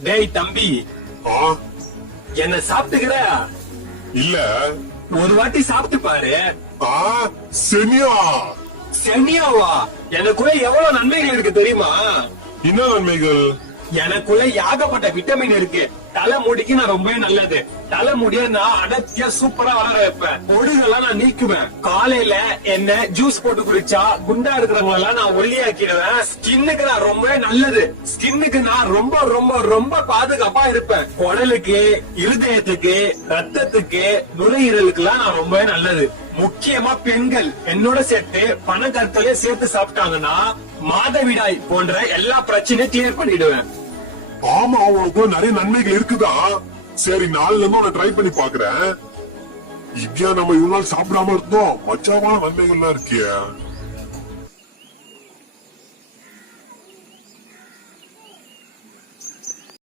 டேய் தம்பி, ஆ, என்ன சாப்பிட்டுக்கிற? இல்ல. ஒரு வாட்டி சாப்பிட்டு பாரு. ஆ, செனியா. சென்னியாவா? எனக்குள்ள எவ்வளவு நன்மைகள் இருக்கு தெரியுமா? என்ன நன்மைகள்? எனக்குள்ள ஏகப்பட்ட விட்டமின் இருக்கு. தலைமுடிக்கு நான் ரொம்பவே நல்லது. தலைமுடிய நான் அடர்த்தியா சூப்பரா வளர வைப்பேன். பொடுகெல்லாம் நான் நீக்குவேன். காலையில என்ன ஜூஸ் போட்டு குடிச்சா குண்டா இருக்கிறவங்க எல்லாம் நான் ஒல்லியாக்கிடுவேன். ஸ்கின்னுக்கு நான் ரொம்பவே நல்லது. ஸ்கின்னுக்கு நான் ரொம்ப ரொம்ப ரொம்ப பாதுகாப்பா இருப்பேன். குடலுக்கு, இருதயத்துக்கு, ரத்தத்துக்கு, நுரையீரலுக்கு எல்லாம் நான் ரொம்பவே நல்லது. முக்கியமா பெண்கள் என்னோட சேர்த்து பணக்கற்களையே சேர்த்து சாப்பிட்டாங்கன்னா மாதவிடாய் போன்ற எல்லா பிரச்சனையும் கிளியர் பண்ணிடுவேன். ஆமா, உனக்கு நிறைய நன்மைகள் இருக்குதா? சரி, நாளைல இருந்து நான் ட்ரை பண்ணி பாக்குறேன். இந்தியா நம்ம இவ்வளவு நாள் சாப்பிடாம இருந்தோம். மச்சாவா நன்மைகள்லாம் இருக்கியா?